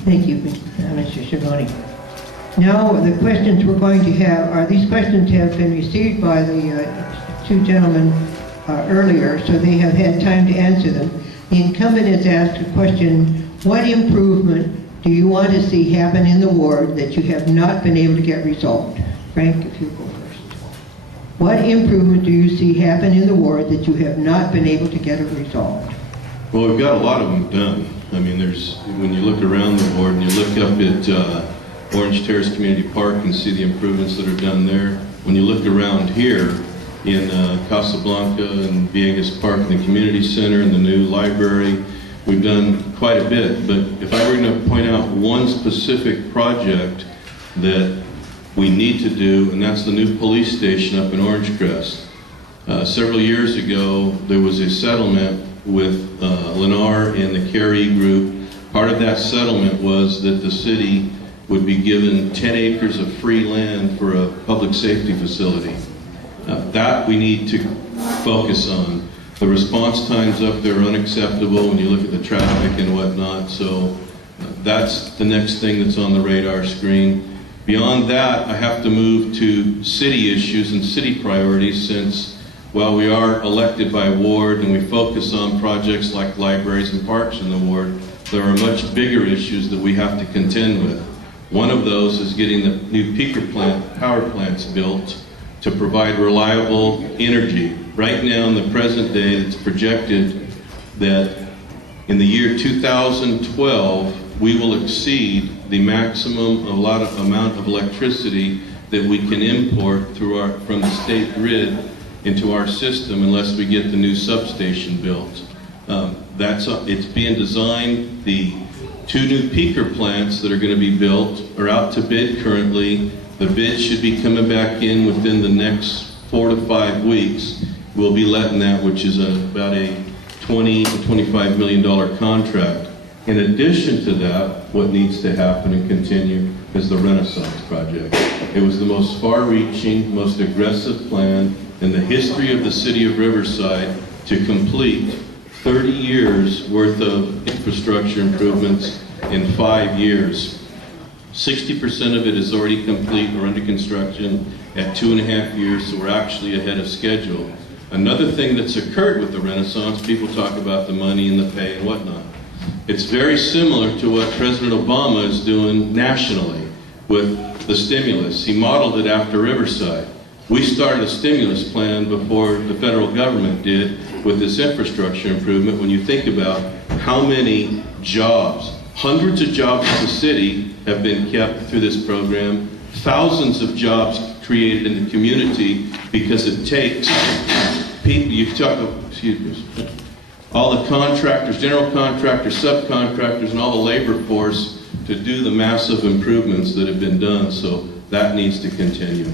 Thank you, Mr. Schiavone. Now, the questions we're going to have these questions have been received by the two gentlemen earlier, so they have had time to answer them. The incumbent has asked a question: what improvement do you want to see happen in the ward that you have not been able to get resolved? Frank, if you go first. What improvement do you see happen in the ward that you have not been able to get resolved? Well, we've got a lot of them done. I mean, when you look around the ward and you look up at Orange Terrace Community Park and see the improvements that are done there. When you look around here in Casablanca and Viegas Park and the community center and the new library, we've done quite a bit. But if I were going to point out one specific project that we need to do, and that's the new police station up in Orange Crest. Several years ago, there was a settlement with Lennar and the Carey Group. Part of that settlement was that the city would be given 10 acres of free land for a public safety facility. That we need to focus on. The response times up there are unacceptable when you look at the traffic and whatnot, so that's the next thing that's on the radar screen. Beyond that, I have to move to city issues and city priorities, since while we are elected by ward and we focus on projects like libraries and parks in the ward, there are much bigger issues that we have to contend with. One of those is getting the new peaker power plants built to provide reliable energy. Right now in the present day, it's projected that in the year 2012, we will exceed the maximum amount of electricity that we can import from the state grid into our system unless we get the new substation built. It's being designed. The two new peaker plants that are going to be built are out to bid currently. The bid should be coming back in within the next 4 to 5 weeks. We'll be letting that, which is about a $20 to $25 million contract. In addition to that, what needs to happen and continue is the Renaissance project. It was the most far-reaching, most aggressive plan in the history of the city of Riverside to complete 30 years worth of infrastructure improvements in 5 years. 60% of it is already complete or under construction at 2.5 years, so we're actually ahead of schedule. Another thing that's occurred with the Renaissance, people talk about the money and the pay and whatnot. It's very similar to what President Obama is doing nationally with the stimulus. He modeled it after Riverside. We started a stimulus plan before the federal government did with this infrastructure improvement. When you think about how many jobs, hundreds of jobs in the city have been kept through this program, thousands of jobs created in the community, because it takes people, all the contractors, general contractors, subcontractors, and all the labor force to do the massive improvements that have been done, so that needs to continue.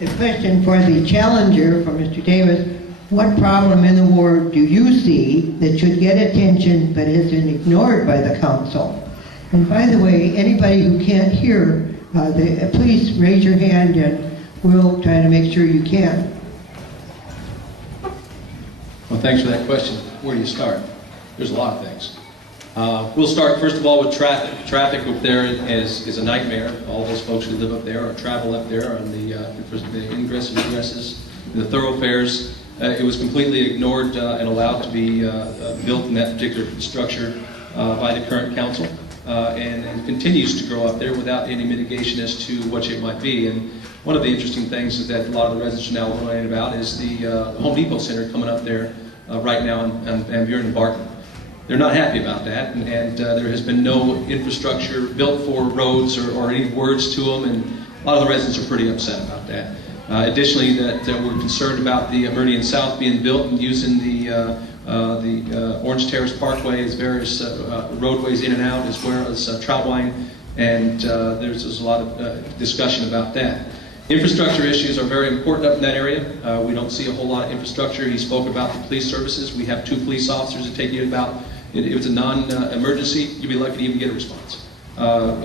A question for the challenger, for Mr. Davis. What problem in the ward do you see that should get attention but has been ignored by the council? And by the way, anybody who can't hear, please raise your hand and we'll try to make sure you can. Well, thanks for that question. Where do you start? There's a lot of things. We'll start, first of all, with traffic. Traffic up there is a nightmare. All those folks who live up there or travel up there on the ingress and egresses, the thoroughfares. It was completely ignored and allowed to be built in that particular structure by the current council. And it continues to grow up there without any mitigation as to what it might be. And one of the interesting things that a lot of the residents are now learning about is the Home Depot Center coming up there right now on Van Buren and Barton. They're not happy about that, and there has been no infrastructure built for roads or any words to them, and a lot of the residents are pretty upset about that. Additionally, that we're concerned about the Meridian South being built and using the Orange Terrace Parkway as various roadways in and out, as well as travel line, and there's a lot of discussion about that. Infrastructure issues are very important up in that area. We don't see a whole lot of infrastructure. He spoke about the police services. We have 2 police officers that take you about, if it's a non-emergency, you'd be lucky to even get a response.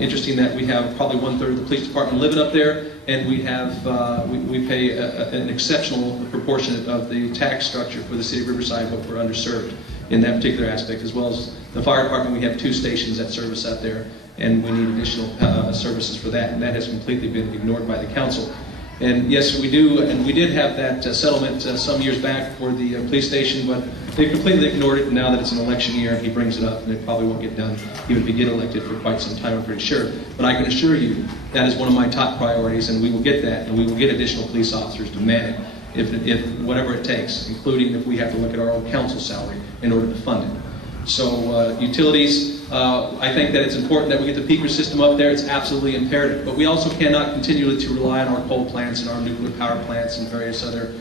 Interesting that we have probably 1/3 of the police department living up there, and we have we pay an exceptional proportion of the tax structure for the city of Riverside, but we're underserved. in that particular aspect, as well as the fire department. We have 2 stations that service out there, and we need additional services for that, and that has completely been ignored by the council. And yes, we do, and we did have that settlement some years back for the police station, but they completely ignored it. And now that it's an election year, he brings it up, and it probably won't get done even if he get elected for quite some time, I'm pretty sure. But I can assure you that is one of my top priorities, and we will get that, and we will get additional police officers to man it, if whatever it takes, including if we have to look at our own council salary in order to fund it. So utilities, I think that it's important that we get the peaker system up there. It's absolutely imperative. But we also cannot continually to rely on our coal plants and our nuclear power plants and various other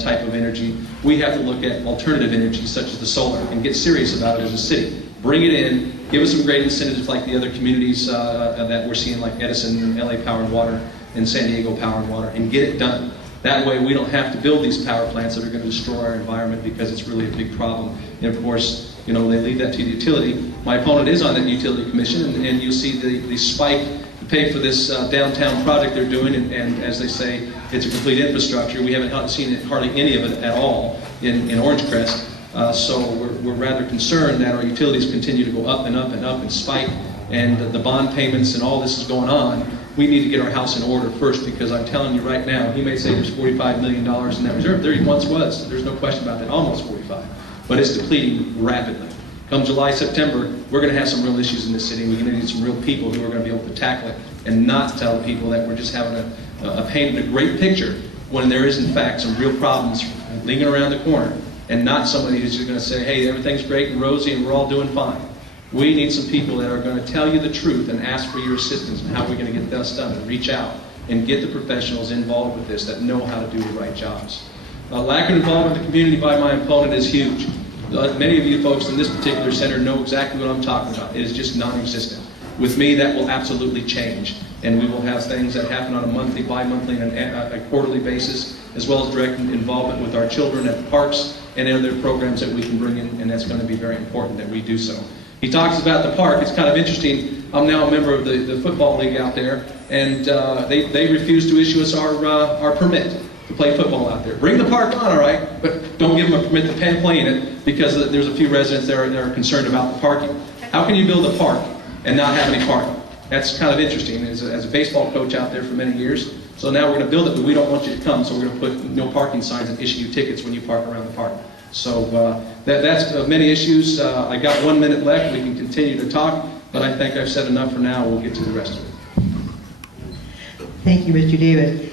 type of energy. We have to look at alternative energy such as the solar and get serious about it as a city. Bring it in, give us some great incentives like the other communities that we're seeing, like Edison and LA Power and Water and San Diego Power and Water, and get it done. That way we don't have to build these power plants that are going to destroy our environment, because it's really a big problem. And of course, you know, they leave that to the utility. My opponent is on that utility commission, and you see the spike to pay for this downtown project they're doing, and as they say, it's a complete infrastructure. We haven't seen hardly any of it at all in Orange Crest. So we're rather concerned that our utilities continue to go up and up and up and spike, and the bond payments and all this is going on. We need to get our house in order first, because I'm telling you right now, he may say there's $45 million in that reserve. There once was. There's no question about that. Almost 45. But it's depleting rapidly. Come July, September, we're going to have some real issues in this city. We're going to need some real people who are going to be able to tackle it, and not tell people that we're just having a painting a great picture when there is in fact some real problems lingering around the corner, and not somebody who's just going to say, hey, everything's great and rosy and we're all doing fine. We need some people that are going to tell you the truth and ask for your assistance and how we're going to get this done, and reach out and get the professionals involved with this that know how to do the right jobs. Lack of involvement in the community by my opponent is huge. Many of you folks in this particular center know exactly what I'm talking about. It is just non-existent. With me, that will absolutely change, and we will have things that happen on a monthly, bi-monthly, and a quarterly basis, as well as direct involvement with our children at the parks and other programs that we can bring in, and that's going to be very important that we do so. He talks about the park. It's kind of interesting. I'm now a member of the football league out there, and they refuse to issue us our permit to play football out there. Bring the park on, all right, but don't give them a permit to play in it, because there's a few residents there that are concerned about the parking. How can you build a park and not have any parking? That's kind of interesting. As a baseball coach out there for many years, so now we're going to build it, but we don't want you to come, so we're going to put no parking signs and issue you tickets when you park around the park. So that's many issues. I got 1 minute left. We can continue to talk, but I think I've said enough for now. We'll get to the rest of it. Thank you, Mr. Davis.